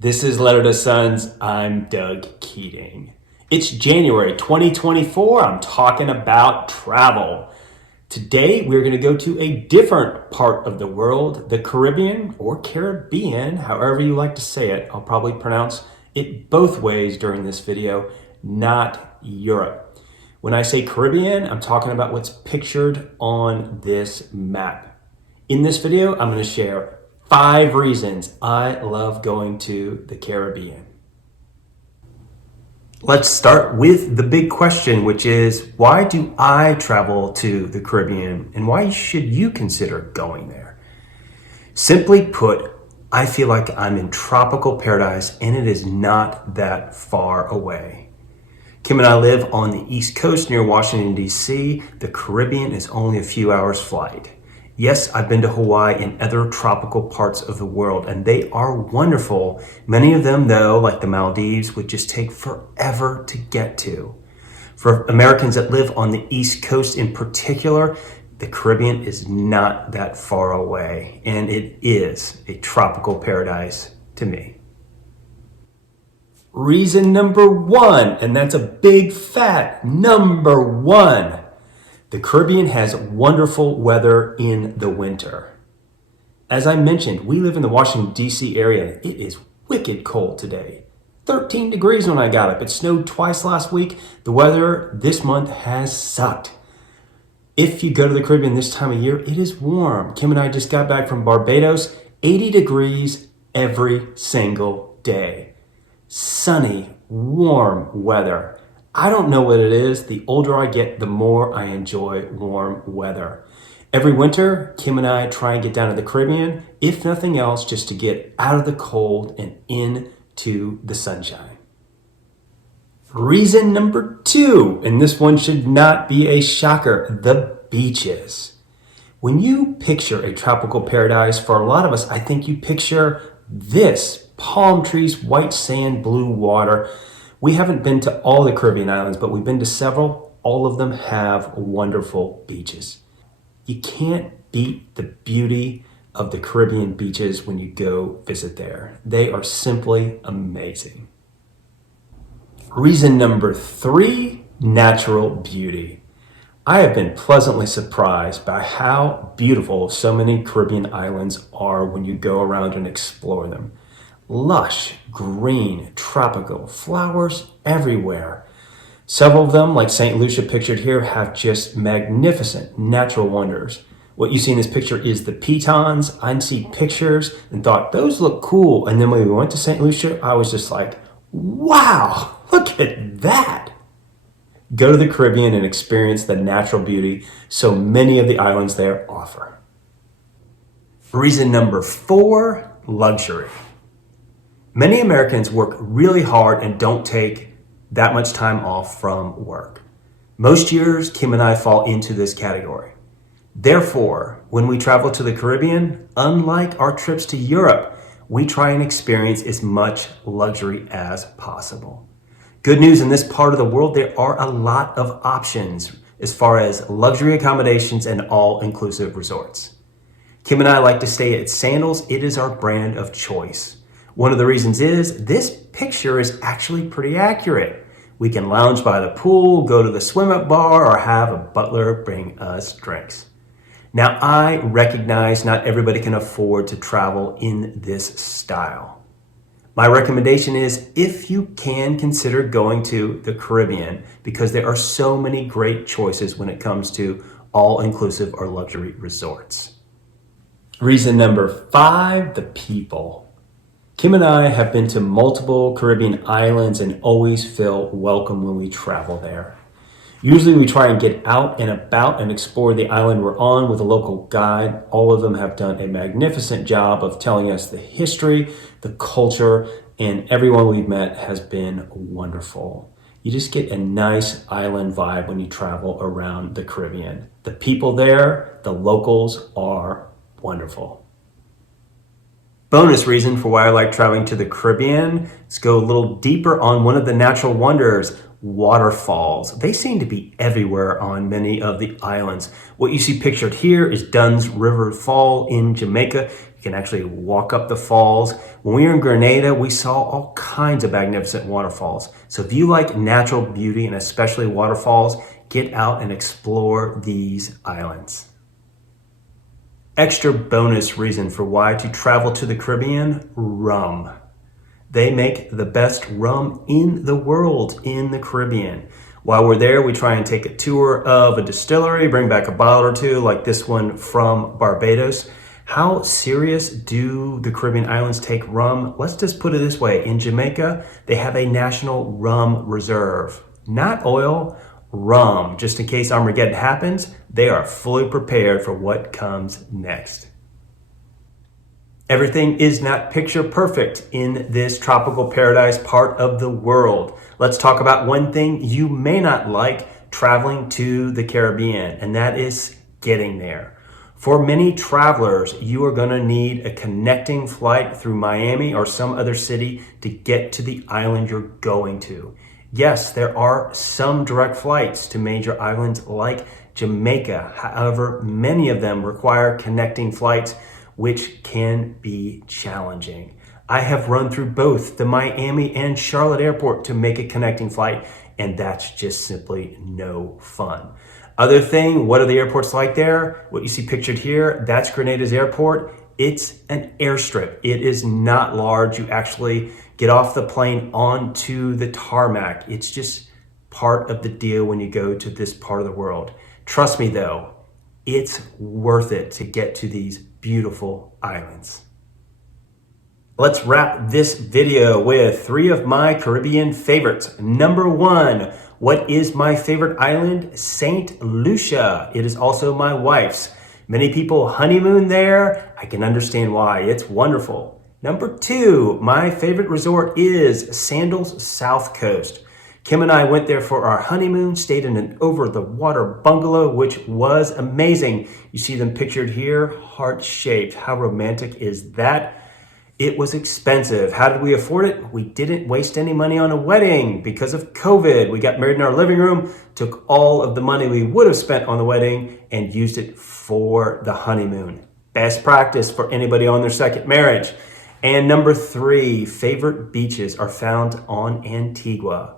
This is Letter to Sons. I'm Doug Keating. It's January 2024. I'm talking about travel. Today, we're going to go to a different part of the world, the Caribbean or Caribbean, however you like to say it. I'll probably pronounce it both ways during this video, not Europe. When I say Caribbean, I'm talking about what's pictured on this map. In this video, I'm going to share 5 reasons I love going to the Caribbean. Let's start with the big question, which is, why do I travel to the Caribbean and why should you consider going there? Simply put, I feel like I'm in tropical paradise and it is not that far away. Kim and I live on the East Coast near Washington, D.C. The Caribbean is only a few hours flight. Yes, I've been to Hawaii and other tropical parts of the world, and they are wonderful. Many of them, though, like the Maldives, would just take forever to get to. For Americans that live on the East Coast in particular, the Caribbean is not that far away, and it is a tropical paradise to me. Reason number 1, and that's a big fat number 1. The Caribbean has wonderful weather in the winter. As I mentioned, we live in the Washington, D.C. area. It is wicked cold today. 13 degrees when I got up. It snowed twice last week. The weather this month has sucked. If you go to the Caribbean this time of year, it is warm. Kim and I just got back from Barbados. 80 degrees every single day. Sunny, warm weather. I don't know what it is. The older I get, the more I enjoy warm weather. Every winter, Kim and I try and get down to the Caribbean, if nothing else, just to get out of the cold and into the sunshine. Reason number 2, and this one should not be a shocker, the beaches. When you picture a tropical paradise, for a lot of us, I think you picture this: palm trees, white sand, blue water. We haven't been to all the Caribbean islands, but we've been to several. All of them have wonderful beaches. You can't beat the beauty of the Caribbean beaches when you go visit there. They are simply amazing. Reason number 3, natural beauty. I have been pleasantly surprised by how beautiful so many Caribbean islands are when you go around and explore them. Lush, green, tropical, flowers everywhere. Several of them, like St. Lucia pictured here, have just magnificent natural wonders. What you see in this picture is the pitons. I'd see pictures and thought, those look cool. And then when we went to St. Lucia, I was just like, wow, look at that. Go to the Caribbean and experience the natural beauty so many of the islands there offer. Reason number 4, luxury. Many Americans work really hard and don't take that much time off from work. Most years, Kim and I fall into this category. Therefore, when we travel to the Caribbean, unlike our trips to Europe, we try and experience as much luxury as possible. Good news, in this part of the world, there are a lot of options as far as luxury accommodations and all-inclusive resorts. Kim and I like to stay at Sandals. It is our brand of choice. One of the reasons is this picture is actually pretty accurate. We can lounge by the pool, go to the swim-up bar, or have a butler bring us drinks. Now, I recognize not everybody can afford to travel in this style. My recommendation is, if you can, consider going to the Caribbean because there are so many great choices when it comes to all-inclusive or luxury resorts. Reason number 5, the people. Kim and I have been to multiple Caribbean islands and always feel welcome when we travel there. Usually we try and get out and about and explore the island we're on with a local guide. All of them have done a magnificent job of telling us the history, the culture, and everyone we've met has been wonderful. You just get a nice island vibe when you travel around the Caribbean. The people there, the locals, are wonderful. Bonus reason for why I like traveling to the Caribbean, let's go a little deeper on one of the natural wonders, waterfalls. They seem to be everywhere on many of the islands. What you see pictured here is Dunn's River Fall in Jamaica. You can actually walk up the falls. When we were in Grenada, we saw all kinds of magnificent waterfalls. So if you like natural beauty and especially waterfalls, get out and explore these islands. Extra bonus reason for why to travel to the Caribbean: rum. They make the best rum in the world in the Caribbean. While we're there, we try and take a tour of a distillery, bring back a bottle or two, like this one from Barbados. How serious do the Caribbean islands take rum? Let's just put it this way. In Jamaica, they have a national rum reserve. Not oil, rum. Just in case Armageddon happens, they are fully prepared for what comes next. Everything is not picture perfect in this tropical paradise part of the world. Let's talk about one thing you may not like traveling to the Caribbean, and that is getting there. For many travelers, you are going to need a connecting flight through Miami or some other city to get to the island you're going to. Yes, there are some direct flights to major islands like Jamaica. However, many of them require connecting flights, which can be challenging. I have run through both the Miami and Charlotte airport to make a connecting flight, and that's just simply no fun. Other thing, what are the airports like there? What you see pictured here, that's Grenada's airport. It's an airstrip. It is not large. You actually get off the plane onto the tarmac. It's just part of the deal when you go to this part of the world. Trust me though, it's worth it to get to these beautiful islands. Let's wrap this video with 3 of my Caribbean favorites. Number 1, what is my favorite island? St. Lucia. It is also my wife's. Many people honeymoon there. I can understand why. It's wonderful. Number 2, my favorite resort is Sandals South Coast. Kim and I went there for our honeymoon, stayed in an over-the-water bungalow, which was amazing. You see them pictured here, heart-shaped. How romantic is that? It was expensive. How did we afford it? We didn't waste any money on a wedding because of COVID. We got married in our living room, took all of the money we would have spent on the wedding and used it for the honeymoon. Best practice for anybody on their second marriage. And number 3, favorite beaches are found on Antigua.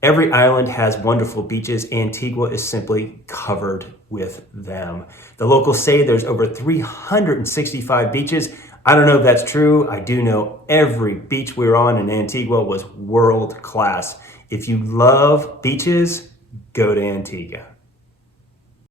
Every island has wonderful beaches. Antigua is simply covered with them. The locals say there's over 365 beaches. I don't know if that's true. I do know every beach we were on in Antigua was world class. If you love beaches, go to Antigua.